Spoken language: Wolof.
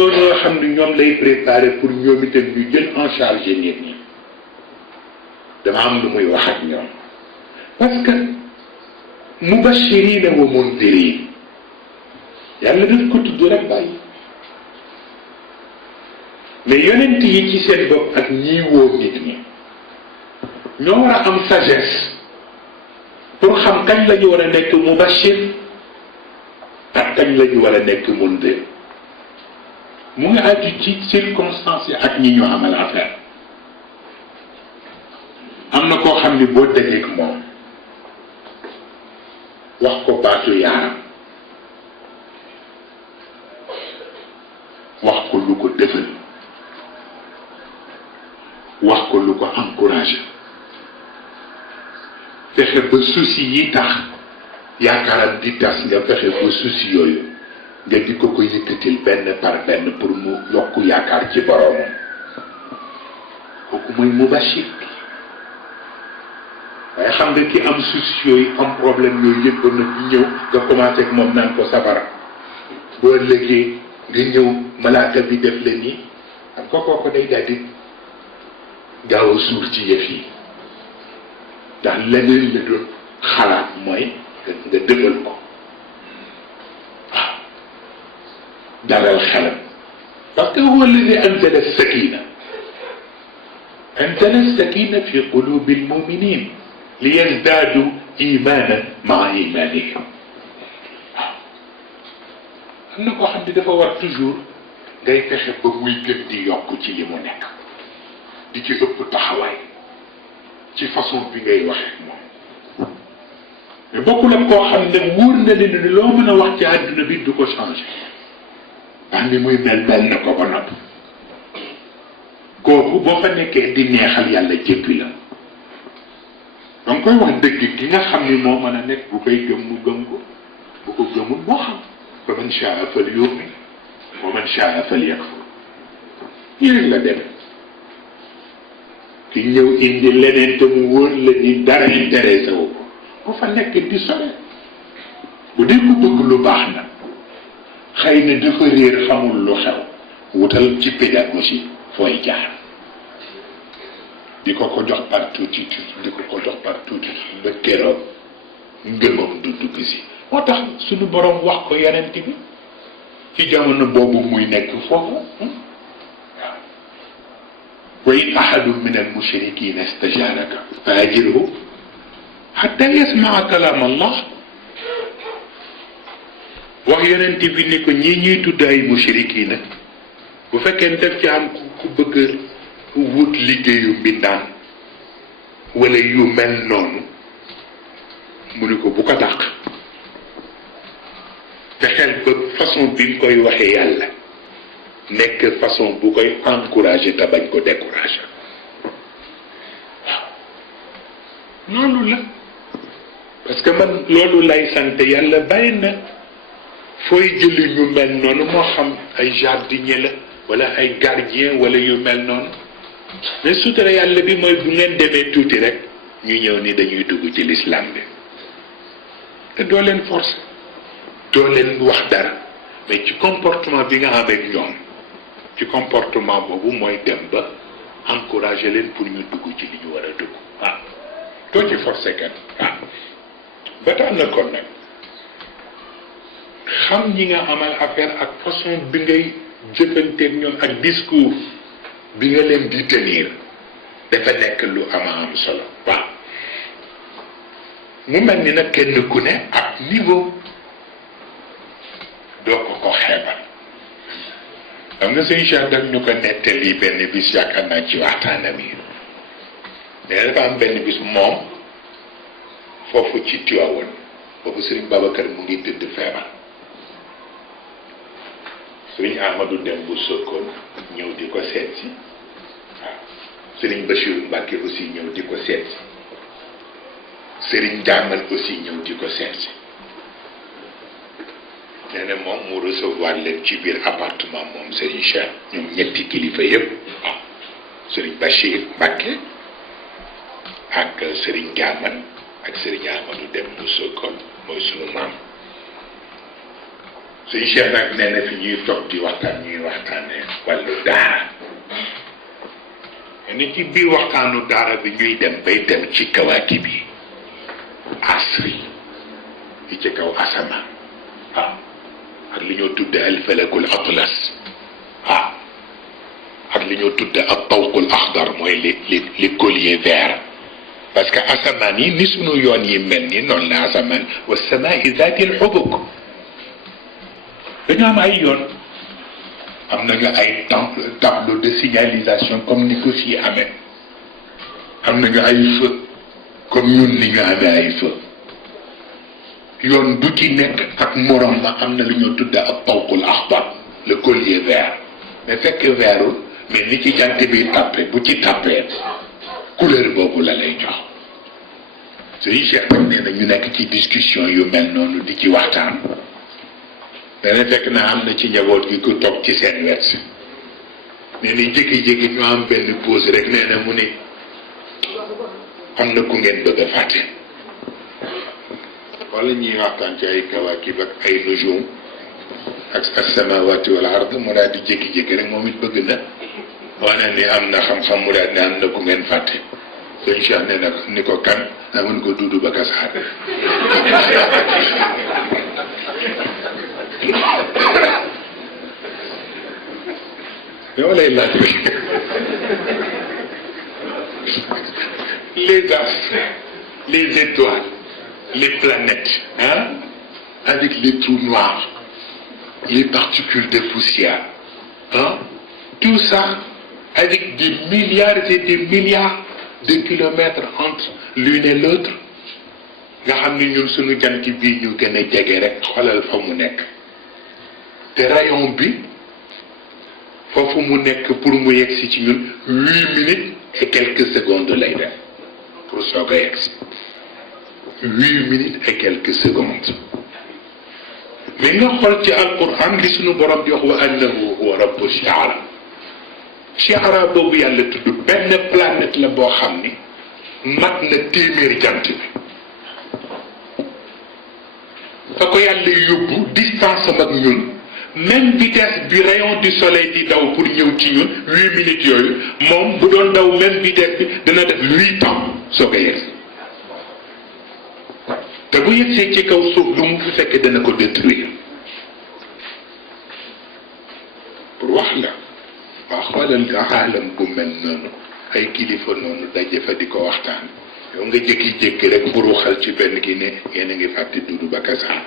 ñooñu nga xam ne ñoom lay préparé pour ñoom itam ñu jël en charge nit ñi dama am lu muy wax ak ñoom parce que mubashirina wa mundirin yàlla daf ko tudd rek bàyyi mais yonent yi ci seen bopp ak ñiy woo nit ñi ñoo war a am sagesse pour xam kañ la ñu war a nekk mubashir ak kañ la ñu war a nekk mundir mu ngi aju ci circonstances yi ak ñi ñu amal affaire am na koo xam ni boo dajeek moom wax ko baatu yaaram wax ko lu ko defal wax ko lu ko encouragé fexe ba souci yi tax yaakaaram di tas nga fexe ba souci yooyu nga di ko yëkkatil benn par benn pour mu yokk yaakaar ci boroomam kooku mooy mubashir waaye xam nga ki am souci yooyu am problème yooyu yëpp ba nag ñëw nga commencé ak moom naan ko safara boo ëllëgee nga ñëw malaaka bi def la nii ak kooku day daal di gaaw a suur ci yëf yi ndax leneen la doon xalaat mooy nga dëfal ko waaw dalal xelam parce que huwa alladi anzala sakina fi qulubi almuminin li yazdaadu imanan maa imanihim waaw am na koo xam ne dafa war toujours ngay fexe ba muy gën di yokk ci li mu nekk di ci ëpp taxawaay ci façon bi ngay waxee moom mais bokkul ak koo xam ne wóor na leen ni loo mën a wax ci àdduna bi du ko changé ndax ni muy mel na ko ba noppi kooku boo fa nekkee di neexal yàlla jéppi la danga koy wax dëgg ki nga xam ni moo mën a nekk bu koy gëm mu gëm ko bu ko gëmul moo xam fa man shaa fal yu'min wa man shaa fal yakfur nii rek la dem ki ñëw indi leneen te mu wóor la ni dara intéressé wu ko bu fa nekk di sore bu dee ko bëgg lu baax na xëy na dafa réer xamul lu xew wutal ci pédagogie fooy jaar di ko jox par tuuti di ko jox par tuuti ba keroog ngëmam du dugg si moo tax suñu borom wax ko yonent bi ci jamono boobu muy nekk foofu wa in ahadun min al-mushrikina istajaraka fa ajirhu hatta yasmaa kalaam Allah wax yonent bi ni ko ñii ñuy tudd ay mushrikina bu fekkee def ci am ku bëgg wut liggéeyu mbindaan wala yu mel noonu mu ni ko bu ko dàq fexeel ba façon bi nga koy waxee yàlla nekk façon bu koy encouragé te bañ ko découragé waaw noonu la parce que man loolu lay sant yàlla bàyyi na fooy jëli ñu mel noonu moo xam ay jardinier la wala ay gardien wala yu mel noonu mais sutura yàlla bi mooy bu ngeen demee tuuti rek ñu ñëw ni dañuy dugg ci l'islam bi te doo leen forcer doo leen wax dara mais ci comportement bi nga am ak ñoom ci comportement boobu mooy dem ba encourager leen pour ñu dugg ci li ñu war a dugg ah doo ci forcer kat ah ba tax na kon nag xam ñi nga amal affaire ak façon bi ngay jëfanteeg ñoom ak discours bi nga leen di tenir dafa nekk lu am solo waaw mu mel ni nag kenn ku ne ak niveau doo ko xeebal xam nga suñu Cheikh daf ñu ko nettali benn bis yaakaar naa ci waxtaanam yi mais dafa am benn bis moom foofu ci Tiwaawoon boobu Serigne Babacar mu ngi tëdd feebar Serigne Ahmadou dem bu Sokone ñëw di ko seet si waaw Serigne Bachir Mbacke aussi ñëw di ko seet si Serigne Jàmmal aussi ñëw di ko seet si nee na moom mu recevoir leen ci biir appartement moom Serigne Cheikh ñoom ñetti kilifa yëpp waaw Serigne Bachir Mbacke ak Serigne Jàmmal ak Serigne Ahmadou dem bu Sokone mooy sunu maam Serigne Cheikh nag nee na fi ñuy toog di waxtaan ñuy waxtaan ni ci biir waxtaanu daara bi ñuy dem bay dem ci kawaakib yi asri yi ci kaw asamaan waaw ak li ñoo tudde al falakul atlas waaw ak li ñoo tudde ak tawqul axdar mooy les colliers verts parce que asamaan yi ni sunu yoon yi mel ni noonu la asamaan wa samaa'i zaatil hubuk dañu am ay yoon am na nga ay tableau de signalisation comme ni ko fii amee am na nga ay feu comme ñun ni ñu amee ay feu yoon du ci nekk ak morom ma am na lu ñoo tudde ak tawqul axdar le collier vert mais fekk vertul mais ni ci jant bi tàppe bu ci tàppee couleur boobu la lay jox suñu Cheikh nag nee na ñu nekk ci discussion yu mel noonu di ci waxtaan dana fekk na am na ci njaboot gi ko toog ci seen wet nee ni jékki-jékki ñu am benn pause rek nee na mu ni am na ku ngeen bëgg a fàtte wala ñuy waxtaan ci ay kawaakib ak ay nujum ak as-samawati wal ard mu daal di jékki-jékki rek moom it bëgg na wane ni am na xam-xam mu daal ne am na ku ngeen fàtte sëñ Cheikh ne nag ni ko kan naa mën ko duudu ba kasaar yow lay laaj les astres les étoiles les planètes hein avec les trous noirs les particules de poussière hein tout ça avec des milliards et des milliards de kilomètres entre l'une et l'autre nga xam ne ñun suñu jant bii ñu gën a jege rek xoolal fa mu nekk te rayon bi foofu mu nekk pour mu yegsi ci ñun 8 minutes et quelques secondes lay def pour soog a yegsi 8 minutes et quelques secondes mais nga xool ci alquran li suñu borom di wax wa annahu huwa rabbu shi'ara shi'ara boobu yàlla tudd benn planète la boo xam ni mat na téeméer jant bi fa ko yàlla yóbbu distance am ak ñun même vitesse bi rayon du soleil di daw pour ñëw ci ñun 8 minutes yooyu moom bu doon daw même vitesse bi dana def 8 ans soo ko yegg te bu yegsee ci kaw suuf lu mu fi fekk dana ko détruire pour wax la waa xoolal aalam bu mel noonu ay kilifa noonu daje fa di ko waxtaan yow nga jékki-jékki rek mburu xal ci benn ki ne yéen a ngi fàtte Dudu Bakassar